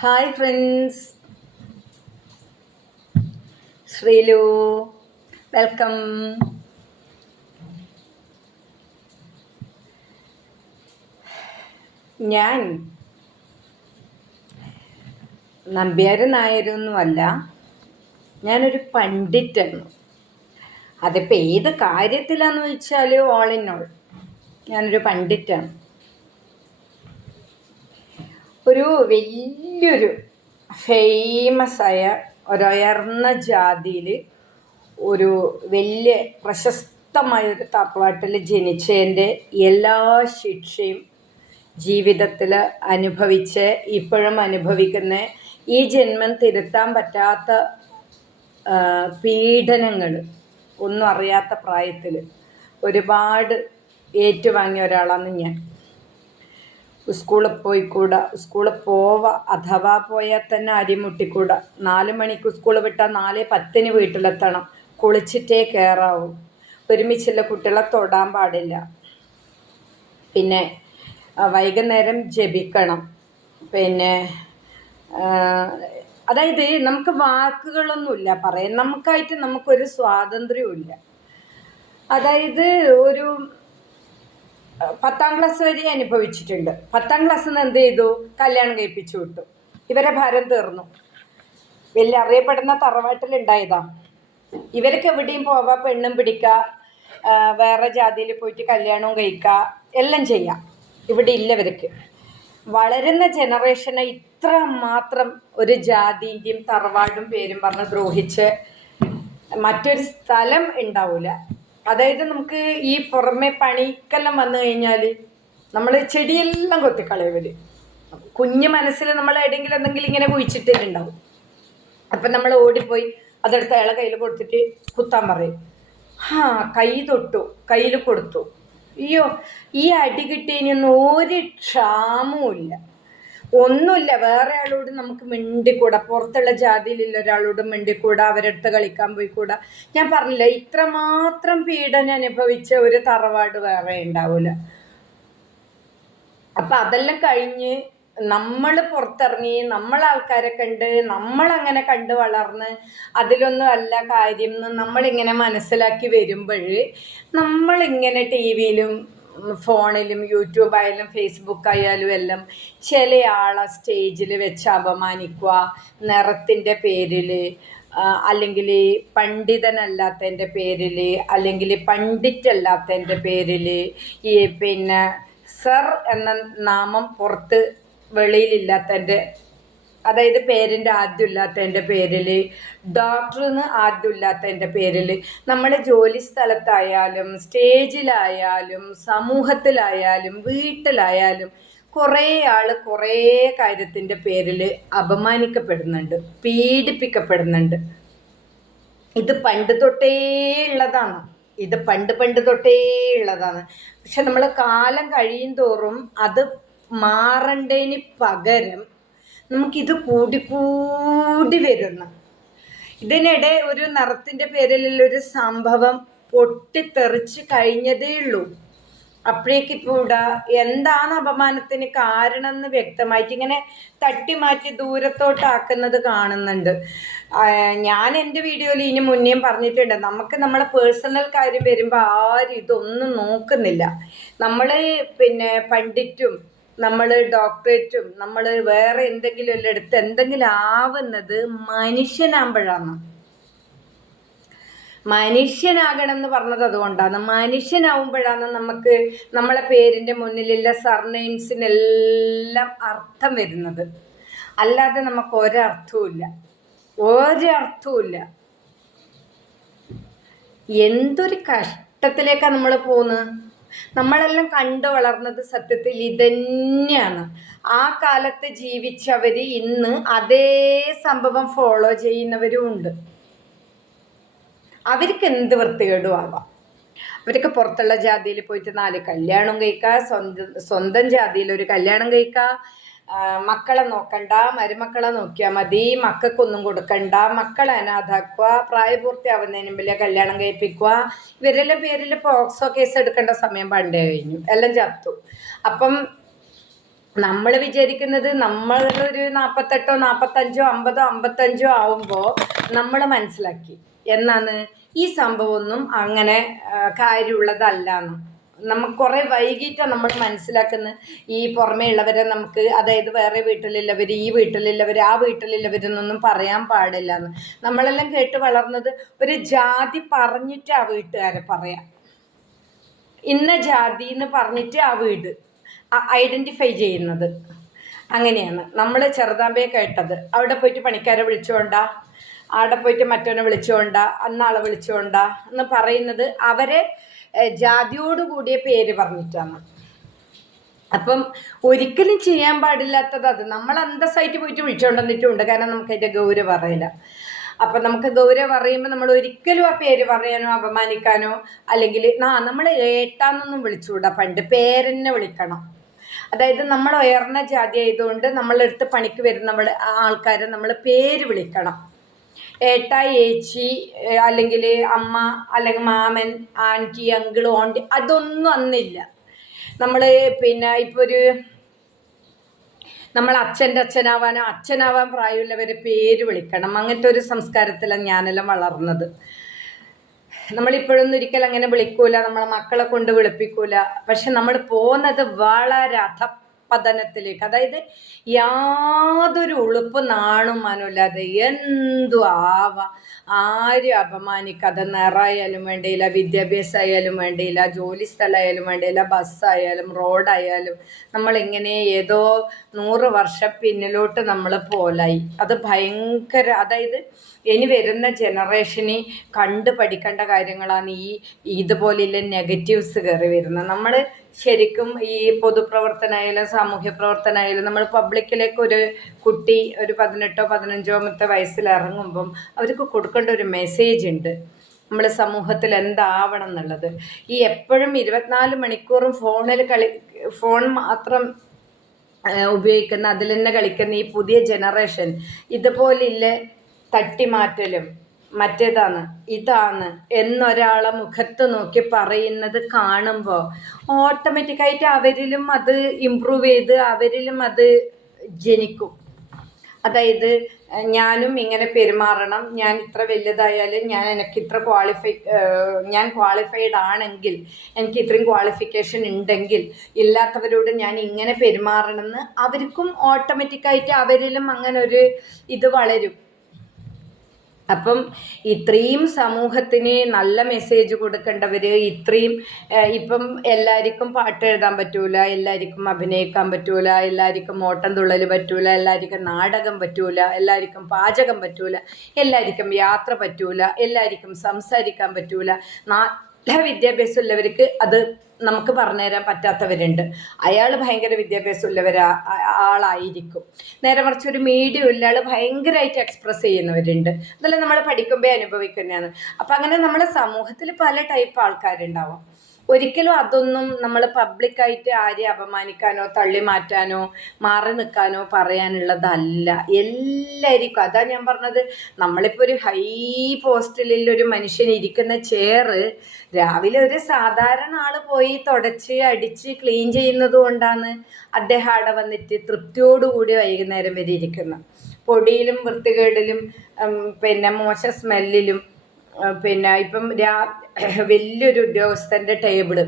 Hi friends. Sreelu welcome. ഞാൻ നമ്പ്യാരൻ നായരൊന്നുമല്ല. ഞാനൊരു പണ്ഡിറ്റാണ് അതിപ്പോൾ ഏത് കാര്യത്തിലാണെന്ന് വെച്ചാൽ ഓൾ ഇൻ ഓൾ ഞാനൊരു പണ്ഡിറ്റാണ്. ഒരു വലിയൊരു ഫേമസ് ആയ ഒരുയർന്ന ജാതിയിൽ ഒരു വലിയ പ്രശസ്തമായ ഒരു തറവാട്ടിൽ ജനിച്ചതിന്റെ എല്ലാ ശിക്ഷയും ജീവിതത്തിൽ അനുഭവിച്ച് ഇപ്പോഴും അനുഭവിക്കുന്ന ഈ ജന്മം തിരുത്താൻ പറ്റാത്ത പീഡനങ്ങൾ ഒന്നും അറിയാത്ത പ്രായത്തിൽ ഒരുപാട് ഏറ്റുവാങ്ങിയ ഒരാളാണ് ഞാൻ. സ്കൂളിൽ പോയിക്കൂടാ. സ്കൂളിൽ പോവാ അഥവാ പോയാൽ തന്നെ അരിമുട്ടിക്കൂടാ നാല് മണിക്ക് സ്കൂൾ വിട്ടാൽ നാല് പത്തിന് വീട്ടിലെത്തണം. കുളിച്ചിട്ടേ കയറാവൂ ഒരുമിച്ചുള്ള കുട്ടികളെ തൊടാൻ പാടില്ല. പിന്നെ വൈകുന്നേരം ജപിക്കണം. പിന്നെ അതായത് നമുക്ക് വാക്കുകളൊന്നുമില്ല. പറയാൻ നമുക്കായിട്ട് നമുക്കൊരു സ്വാതന്ത്ര്യവും ഇല്ല അതായത് ഒരു പത്താം ക്ലാസ് വരെ അനുഭവിച്ചിട്ടുണ്ട്. പത്താം ക്ലാസ്സിൽ നിന്ന് എന്ത് ചെയ്തു? കല്യാണം കഴിപ്പിച്ചു വിട്ടു. ഇവരെ ഭാരം തീർന്നു. വലിയ അറിയപ്പെടുന്ന തറവാട്ടിലുണ്ടായതാ. ഇവർക്ക് എവിടെയും പോവാ പെണ്ണും പിടിക്കുക വേറെ ജാതിയിൽ പോയിട്ട് കല്യാണവും കഴിക്കുക എല്ലാം ചെയ്യാം. ഇവിടെ ഇല്ല ഇവർക്ക്. വളരുന്ന ജനറേഷനെ ഇത്ര മാത്രം ഒരു ജാതിന്റെയും തറവാടും പേരും പറഞ്ഞ് ദ്രോഹിച്ച് മറ്റൊരു സ്ഥലം ഉണ്ടാവില്ല അതായത് നമുക്ക് ഈ പുറമെ പണിക്കെല്ലാം വന്നു കഴിഞ്ഞാൽ നമ്മൾ ചെടിയെല്ലാം കൊത്തിക്കളയവര്. കുഞ്ഞു മനസ്സിൽ നമ്മൾ എവിടെയെങ്കിലും എന്തെങ്കിലും ഇങ്ങനെ കുഴിച്ചിട്ടിട്ടുണ്ടാവും അപ്പം നമ്മൾ ഓടിപ്പോയി അതെടുത്ത് അയാളെ കയ്യിൽ കൊടുത്തിട്ട് കുത്താൻ പറയും. ആ കൈ തൊട്ടു കയ്യിൽ കൊടുത്തു. അയ്യോ ഈ അടി കിട്ടിയതിനൊന്നും ഒരു ക്ഷാമവും ഇല്ല. ഒന്നുമില്ല. വേറെ ആളോട് നമുക്ക് മിണ്ടിക്കൂടാ. പുറത്തുള്ള ജാതിയിലുള്ള ഒരാളോട് മിണ്ടിക്കൂടാ. അവരടുത്ത് കളിക്കാൻ പോയിക്കൂടാ. ഞാൻ പറഞ്ഞില്ല ഇത്രമാത്രം പീഡനം അനുഭവിച്ച ഒരു തറവാട് വേറെ ഉണ്ടാവില്ല അപ്പം അതെല്ലാം കഴിഞ്ഞ് നമ്മൾ പുറത്തിറങ്ങി നമ്മൾ ആൾക്കാരെ കണ്ട് നമ്മളങ്ങനെ കണ്ട് വളർന്ന് അതിലൊന്നും അല്ല കാര്യം എന്ന് നമ്മളിങ്ങനെ മനസ്സിലാക്കി വരുമ്പോൾ നമ്മളിങ്ങനെ ടി വിയിലും ഫോണിലും യൂട്യൂബായാലും ഫേസ്ബുക്ക് ആയാലും എല്ലാം ചില ആളെ സ്റ്റേജിൽ വെച്ച് അപമാനിക്കുക നിറത്തിന്റെ പേരിൽ അല്ലെങ്കിൽ പണ്ഡിതനല്ലാത്തതിന്റെ പേരിൽ അല്ലെങ്കിൽ പണ്ഡിറ്റ് പണ്ഡിറ്റല്ലാത്തതിന്റെ പേരിൽ ഈ പിന്നെ സർ എന്ന നാമം പുറത്ത് വെളിയിലില്ലാത്തതിന്റെ അതായത് പേരിന്റെ ആദ്യം ഇല്ലാത്തതിന്റെ പേരിൽ ഡോക്ടറിന് ആദ്യം ഇല്ലാത്തതിന്റെ പേരിൽ നമ്മുടെ ജോലി സ്ഥലത്തായാലും സ്റ്റേജിലായാലും സമൂഹത്തിലായാലും വീട്ടിലായാലും കുറേ ആൾ കുറേ കാര്യത്തിന്റെ പേരിൽ അപമാനിക്കപ്പെടുന്നുണ്ട് പീഡിപ്പിക്കപ്പെടുന്നുണ്ട്. ഇത് പണ്ട് തൊട്ടേ ഉള്ളതാണ്. ഇത് പണ്ട് പണ്ട് തൊട്ടേ ഉള്ളതാണ്. പക്ഷെ നമ്മൾ കാലം കഴിയും തോറും അത് മാറണ്ടതിന് പകരം നമുക്കിത് കൂടിക്കൂടി കൂടി വരുന്നു. ഇതിനിടെ ഒരു നിറത്തിന്റെ പേരിലുള്ള ഒരു സംഭവം പൊട്ടിത്തെറിച്ച് കഴിഞ്ഞതേ ഉള്ളൂ. അപ്പോഴേക്ക് ഇപ്പോൾ എന്താണ് അപമാനത്തിന് കാരണം എന്ന് വ്യക്തമായിട്ട് ഇങ്ങനെ തട്ടിമാറ്റി ദൂരത്തോട്ടാക്കുന്നത് കാണുന്നുണ്ട്. ഞാൻ എന്റെ വീഡിയോയിൽ ഇനി മുന്നേയും പറഞ്ഞിട്ടുണ്ട്. നമുക്ക് നമ്മുടെ പേഴ്സണൽ കാര്യം വരുമ്പോൾ ആരും ഇതൊന്നും നോക്കുന്നില്ല. നമ്മൾ പിന്നെ പണ്ഡിറ്റും നമ്മൾ ഡോക്ടറേറ്റും നമ്മൾ വേറെ എന്തെങ്കിലും എല്ലാം എടുത്ത് എന്തെങ്കിലും ആവുന്നത് മനുഷ്യനാകുമ്പോഴാണ് മനുഷ്യനാകണം എന്ന് പറഞ്ഞത് അതുകൊണ്ടാണ്. മനുഷ്യനാവുമ്പോഴാണ് നമുക്ക് നമ്മളെ പേരിന്റെ മുന്നിലുള്ള സർനെയിംസിനെല്ലാം അർത്ഥം വരുന്നത്. അല്ലാതെ നമുക്ക് ഒരർത്ഥവുമില്ല. ഒരർത്ഥവുമില്ല. എന്തൊരു കഷ്ടത്തിലേക്കാണ് നമ്മൾ പോകുന്നത് നമ്മളെല്ലാം കണ്ടു വളർന്നത് സത്യത്തിൽ ഇതന്നെയാണ്. ആ കാലത്ത് ജീവിച്ചവർ ഇന്ന് അതേ സംഭവം ഫോളോ ചെയ്യുന്നവരും ഉണ്ട്. അവർക്ക് എന്ത് വൃത്തികേടും ആവാം പുറത്തുള്ള ജാതിയിൽ പോയിട്ട് നാല് കല്യാണം കഴിക്കുക സ്വന്തം സ്വന്തം ജാതിയിൽ ഒരു കല്യാണം കഴിക്കുക മക്കളെ നോക്കണ്ട മരുമക്കളെ നോക്കിയാൽ മതി മക്കൾക്കൊന്നും കൊടുക്കണ്ട മക്കളെ അനാഥാക്കുക പ്രായപൂർത്തിയാവുന്നതിന് മുമ്പിലെ കല്യാണം കഴിപ്പിക്കുക ഇവരെല്ലാം പേരിൽ പോക്സോ കേസ് എടുക്കേണ്ട സമയം പണ്ടേ കഴിഞ്ഞു. എല്ലാം ചത്തു. അപ്പം നമ്മൾ വിചാരിക്കുന്നത് നമ്മളൊരു നാൽപ്പത്തെട്ടോ നാൽപ്പത്തഞ്ചോ അമ്പതോ അമ്പത്തഞ്ചോ ആവുമ്പോൾ നമ്മൾ മനസ്സിലാക്കി. എന്നാണ് ഈ സംഭവമൊന്നും അങ്ങനെ കാര്യമുള്ളതല്ല എന്ന് നമുക്ക് കുറേ വൈകിട്ടാണ് നമ്മൾ മനസ്സിലാക്കുന്നത് ഈ പുറമേ ഉള്ളവരെ നമുക്ക് അതായത് വേറെ വീട്ടിലുള്ളവർ ഈ വീട്ടിലുള്ളവർ ആ വീട്ടിലുള്ളവരെന്നൊന്നും പറയാൻ പാടില്ല എന്ന് നമ്മളെല്ലാം കേട്ട് വളർന്നത് ഒരു ജാതി പറഞ്ഞിട്ട് ആ വീട്ടുകാരെ പറയാം. ഇന്ന ജാതി എന്ന് പറഞ്ഞിട്ട് ആ വീട് ഐഡന്റിഫൈ ചെയ്യുന്നത്. അങ്ങനെയാണ് നമ്മൾ ചെറുതാമ്പയെ കേട്ടത്. അവിടെ പോയിട്ട് പണിക്കാരെ വിളിച്ചുകൊണ്ടാ അവിടെ പോയിട്ട് മറ്റവനെ വിളിച്ചുകൊണ്ടാ അന്നാളെ വിളിച്ചുകൊണ്ടാ എന്ന് പറയുന്നത് അവരെ ജാതിയോട് കൂടിയ പേര് പറഞ്ഞിട്ടാണ്. അപ്പം ഒരിക്കലും ചെയ്യാൻ പാടില്ലാത്തത് അത്. നമ്മൾ അന്തസ്സായിട്ട് പോയിട്ട് വിളിച്ചുകൊണ്ടിട്ടുണ്ട് കാരണം നമുക്ക് അതിന്റെ ഗൗരവം അറിയില്ല. അപ്പം നമുക്ക് ഗൗരവം അറിയുമ്പോൾ നമ്മൾ ഒരിക്കലും ആ പേര് പറയാനോ അപമാനിക്കാനോ അല്ലെങ്കിൽ ആ നമ്മൾ ഏട്ടാന്നൊന്നും വിളിച്ചുകൂടാ. പണ്ട് പേരെന്നെ വിളിക്കണം. അതായത് നമ്മൾ ഉയർന്ന ജാതി ആയതുകൊണ്ട് നമ്മളെടുത്ത് പണിക്ക് വരുന്ന നമ്മൾ ആൾക്കാരെ നമ്മൾ പേര് വിളിക്കണം. ഏട്ട ഏച്ചി അല്ലെങ്കിൽ അമ്മ അല്ലെങ്കിൽ മാമൻ ആന്റി അങ്കിൾ ഓണ്ടി അതൊന്നും അന്നില്ല. നമ്മൾ പിന്നെ ഇപ്പോൾ ഒരു നമ്മൾ അച്ഛന്റെ അച്ഛനാവാനോ അച്ഛനാവാൻ പ്രായമുള്ളവരെ പേര് വിളിക്കണം. അങ്ങനത്തെ ഒരു സംസ്കാരത്തിലാണ് ഞാനെല്ലാം വളർന്നത്. നമ്മളിപ്പോഴൊന്നും ഒരിക്കലും അങ്ങനെ വിളിക്കൂല നമ്മളെ മക്കളെ കൊണ്ട് വിളിപ്പിക്കൂല. പക്ഷെ നമ്മൾ പോകുന്നത് വളരെ അധപ്പതനത്തിലേക്ക് അതായത് യാതൊരു ഉളുപ്പ് നാണും മാനുമില്ലാതെ എന്തു ആവാം ആരും അപമാനിക്കാതെ നിറായാലും വേണ്ടിയില്ല വിദ്യാഭ്യാസം ആയാലും വേണ്ടിയില്ല ജോലി സ്ഥലമായാലും വേണ്ടിയില്ല ബസ്സായാലും റോഡായാലും. നമ്മളിങ്ങനെ ഏതോ നൂറ് വർഷം പിന്നിലോട്ട് നമ്മൾ പോലായി. അത് ഭയങ്കര അതായത് ഇനി വരുന്ന ജനറേഷനെ കണ്ടു പഠിക്കേണ്ട കാര്യങ്ങളാണ് ഈ ഇതുപോലെയുള്ള നെഗറ്റീവ്സ് കയറി വരുന്നത്. നമ്മൾ ശരിക്കും ഈ പൊതുപ്രവർത്തനമായാലും സാമൂഹ്യ പ്രവർത്തനമായാലും നമ്മൾ പബ്ലിക്കിലേക്ക് ഒരു കുട്ടി ഒരു പതിനെട്ടോ പതിനഞ്ചോമത്തെ വയസ്സിൽ ഇറങ്ങുമ്പം അവർക്ക് കൊടുക്കേണ്ട ഒരു മെസ്സേജ് ഉണ്ട്. നമ്മൾ സമൂഹത്തിൽ എന്താവണം എന്നുള്ളത്. ഈ എപ്പോഴും ഇരുപത്തിനാല് മണിക്കൂറും ഫോണിൽ കളി ഫോൺ മാത്രം ഉപയോഗിക്കുന്ന അതിൽ തന്നെ കളിക്കുന്ന ഈ പുതിയ ജനറേഷൻ ഇതുപോലില്ല തട്ടിമാറ്റലും മറ്റേതാണ്? ഇതാണ് എന്നൊരാളെ മുഖത്ത് നോക്കി പറയുന്നത് കാണുമ്പോൾ ഓട്ടോമാറ്റിക്കായിട്ട് അവരിലും അത് ഇമ്പ്രൂവ് ചെയ്ത് അവരിലും അത് ജനിക്കും. അതായത് ഞാനും ഇങ്ങനെ പെരുമാറണം. ഞാൻ ഇത്ര വലുതായാലും ഞാൻ എനിക്ക് ഇത്ര ക്വാളിഫൈ ഞാൻ ക്വാളിഫൈഡ് ആണെങ്കിൽ എനിക്ക് ഇത്രയും ക്വാളിഫിക്കേഷൻ ഉണ്ടെങ്കിൽ ഇല്ലാത്തവരോട് ഞാൻ ഇങ്ങനെ പെരുമാറണമെന്ന് അവർക്കും ഓട്ടോമാറ്റിക്കായിട്ട് അവരിലും അങ്ങനെ ഒരു ഇത് വളരും. അപ്പം ഇത്രയും സമൂഹത്തിന് നല്ല മെസ്സേജ് കൊടുക്കേണ്ടവർ ഇത്രയും ഇപ്പം എല്ലാവർക്കും പാട്ട് എഴുതാൻ പറ്റൂല എല്ലാവർക്കും അഭിനയിക്കാൻ പറ്റൂല എല്ലാവർക്കും ഓട്ടം തുള്ളൽ പറ്റൂല എല്ലാവർക്കും നാടകം പറ്റൂല എല്ലാവർക്കും പാചകം പറ്റൂല എല്ലാവർക്കും യാത്ര പറ്റൂല എല്ലാവർക്കും സംസാരിക്കാൻ പറ്റൂല നല്ല വിദ്യാഭ്യാസം ഉള്ളവർക്ക് അത് നമുക്ക് പറഞ്ഞുതരാൻ പറ്റാത്തവരുണ്ട്. അയാൾ ഭയങ്കര വിദ്യാഭ്യാസം ഉള്ളവരാ ആളായിരിക്കും. നേരെ മറിച്ച് ഒരു മീഡിയ ഉള്ള ആൾ ഭയങ്കരമായിട്ട് എക്സ്പ്രസ് ചെയ്യുന്നവരുണ്ട്. അതെല്ലാം നമ്മൾ പഠിക്കുമ്പോൾ അനുഭവിക്കുന്നതാണ്. അപ്പം അങ്ങനെ നമ്മുടെ സമൂഹത്തിൽ പല ടൈപ്പ് ആൾക്കാരുണ്ടാവും. ഒരിക്കലും അതൊന്നും നമ്മൾ പബ്ലിക്കായിട്ട് ആരെയും അപമാനിക്കാനോ തള്ളി മാറ്റാനോ മാറി നിൽക്കാനോ പറയാനുള്ളതല്ല. എല്ലാവർക്കും അതാ ഞാൻ പറഞ്ഞത് നമ്മളിപ്പോൾ ഒരു ഹൈ പോസ്റ്റിലിൽ ഒരു മനുഷ്യൻ ഇരിക്കുന്ന ചെയറ് രാവിലെ ഒരു സാധാരണ ആൾ പോയി തുടച്ച് അടിച്ച് ക്ലീൻ ചെയ്യുന്നത് കൊണ്ടാണ് അദ്ദേഹം അവിടെ വന്നിട്ട് തൃപ്തിയോടുകൂടി വൈകുന്നേരം വരെ ഇരിക്കുന്നത്. പൊടിയിലും വൃത്തികേടിലും പിന്നെ മോശ സ്മെല്ലിലും പിന്നെ ഇപ്പം രാ വലിയൊരു ഉദ്യോഗസ്ഥന്റെ ടേബിൾ.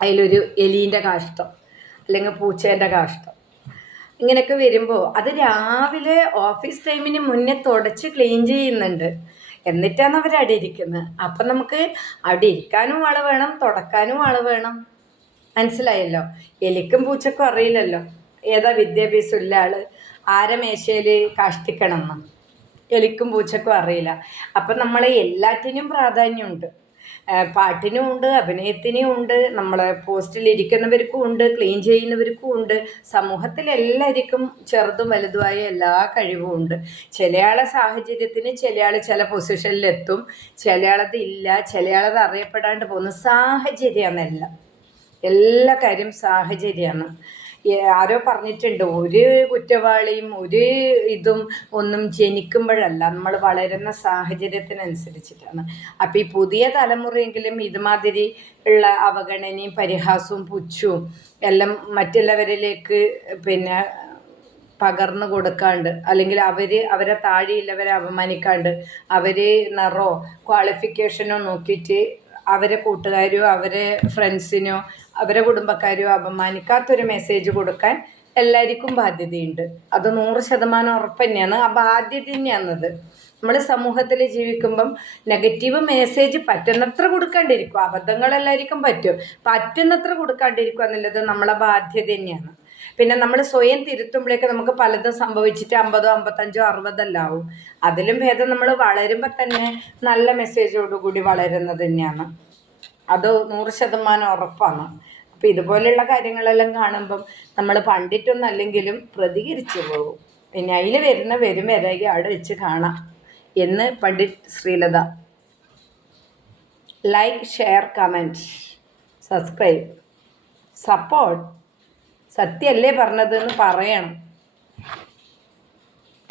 അതിലൊരു എലീന്റെ കാഷ്ടം അല്ലെങ്കിൽ പൂച്ചേന്റെ കാഷ്ടം. ഇങ്ങനെയൊക്കെ വരുമ്പോൾ അത് രാവിലെ ഓഫീസ് ടൈമിന് മുന്നേ തുടച്ച് ക്ലീൻ ചെയ്യുന്നുണ്ട്. എന്നിട്ടാണ് അവർ അവിടെ ഇരിക്കുന്നത് അപ്പം നമുക്ക് അവിടെ ഇരിക്കാനും ആൾ വേണം തുടക്കാനും ആൾ വേണം. മനസ്സിലായല്ലോ? എലിക്കും പൂച്ചക്കും അറിയില്ലല്ലോ? ഏതാ വിദ്യാഭ്യാസം ഉള്ള ആൾ ആരമേശയിൽ കാഷ്ടിക്കണം എലിക്കും പൂച്ചക്കും അറിയില്ല. അപ്പം നമ്മളെ എല്ലാറ്റിനും പ്രാധാന്യമുണ്ട്. പാട്ടിനും ഉണ്ട് അഭിനയത്തിനും ഉണ്ട് നമ്മൾ പോസ്റ്റിൽ ഇരിക്കുന്നവർക്കും ഉണ്ട് ക്ലീൻ ചെയ്യുന്നവർക്കും ഉണ്ട്. സമൂഹത്തിൽ എല്ലാവർക്കും ചെറുതും വലുതുമായ എല്ലാ കഴിവും ഉണ്ട്. ചിലയാളെ സാഹചര്യത്തിന് ചിലയാൾ ചില പൊസിഷനിലെത്തും ചിലയാളത് ഇല്ല ചിലയാളത് അറിയപ്പെടാണ്ട് പോകുന്ന സാഹചര്യമാണെല്ലാം എല്ലാ കാര്യം സാഹചര്യമാണ് ആരോ പറഞ്ഞിട്ടുണ്ട് ഒരു കുറ്റവാളിയും ഒരു ഇതും ഒന്നും ജനിക്കുമ്പോഴല്ല നമ്മൾ വളരുന്ന സാഹചര്യത്തിനനുസരിച്ചിട്ടാണ്. അപ്പം ഈ പുതിയ തലമുറയെങ്കിലും ഇതുമാതിരി ഉള്ള അവഗണനയും പരിഹാസവും പുച്ഛവും എല്ലാം മറ്റുള്ളവരിലേക്ക് പിന്നെ പകർന്നു കൊടുക്കാണ്ട് അല്ലെങ്കിൽ അവർ അവരെ താഴെയുള്ളവരെ അപമാനിക്കാണ്ട് അവർ നിറോ ക്വാളിഫിക്കേഷനോ നോക്കിയിട്ട് അവരെ കൂട്ടുകാരോ അവരെ ഫ്രണ്ട്സിനോ അവരെ കുടുംബക്കാരോ അപമാനിക്കാത്തൊരു മെസ്സേജ് കൊടുക്കാൻ എല്ലാവർക്കും ബാധ്യതയുണ്ട്. അത് നൂറ് ശതമാനം ഉറപ്പ് തന്നെയാണ് ആ ബാധ്യത തന്നെയാണത്. നമ്മൾ സമൂഹത്തിൽ ജീവിക്കുമ്പം നെഗറ്റീവ് മെസ്സേജ് പറ്റുന്നത്ര കൊടുക്കാണ്ടിരിക്കും. അബദ്ധങ്ങളെല്ലാവർക്കും പറ്റും. പറ്റുന്നത്ര കൊടുക്കാണ്ടിരിക്കുക എന്നുള്ളത് നമ്മളെ ബാധ്യത തന്നെയാണ്. പിന്നെ നമ്മൾ സ്വയം തിരുത്തുമ്പോഴേക്ക് നമുക്ക് പലതും സംഭവിച്ചിട്ട് അമ്പതോ അമ്പത്തഞ്ചോ അറുപതല്ല ആവും അതിലും ഭേദം നമ്മൾ വളരുമ്പോൾ തന്നെ നല്ല മെസ്സേജോടുകൂടി വളരുന്നത് തന്നെയാണ്. അത് നൂറ് ശതമാനം ഉറപ്പാണ്. അപ്പം ഇതുപോലെയുള്ള കാര്യങ്ങളെല്ലാം കാണുമ്പം നമ്മൾ പണ്ടിട്ടൊന്നും അല്ലെങ്കിലും പ്രതികരിച്ചു പോകും പിന്നെ അതിൽ വരുന്ന വരും വരകി അവിടെ വെച്ച് കാണാം. എന്ന് Pandit Sreelatha. Like share comment subscribe support സത്യമല്ലേ പറഞ്ഞതെന്ന് പറയണം.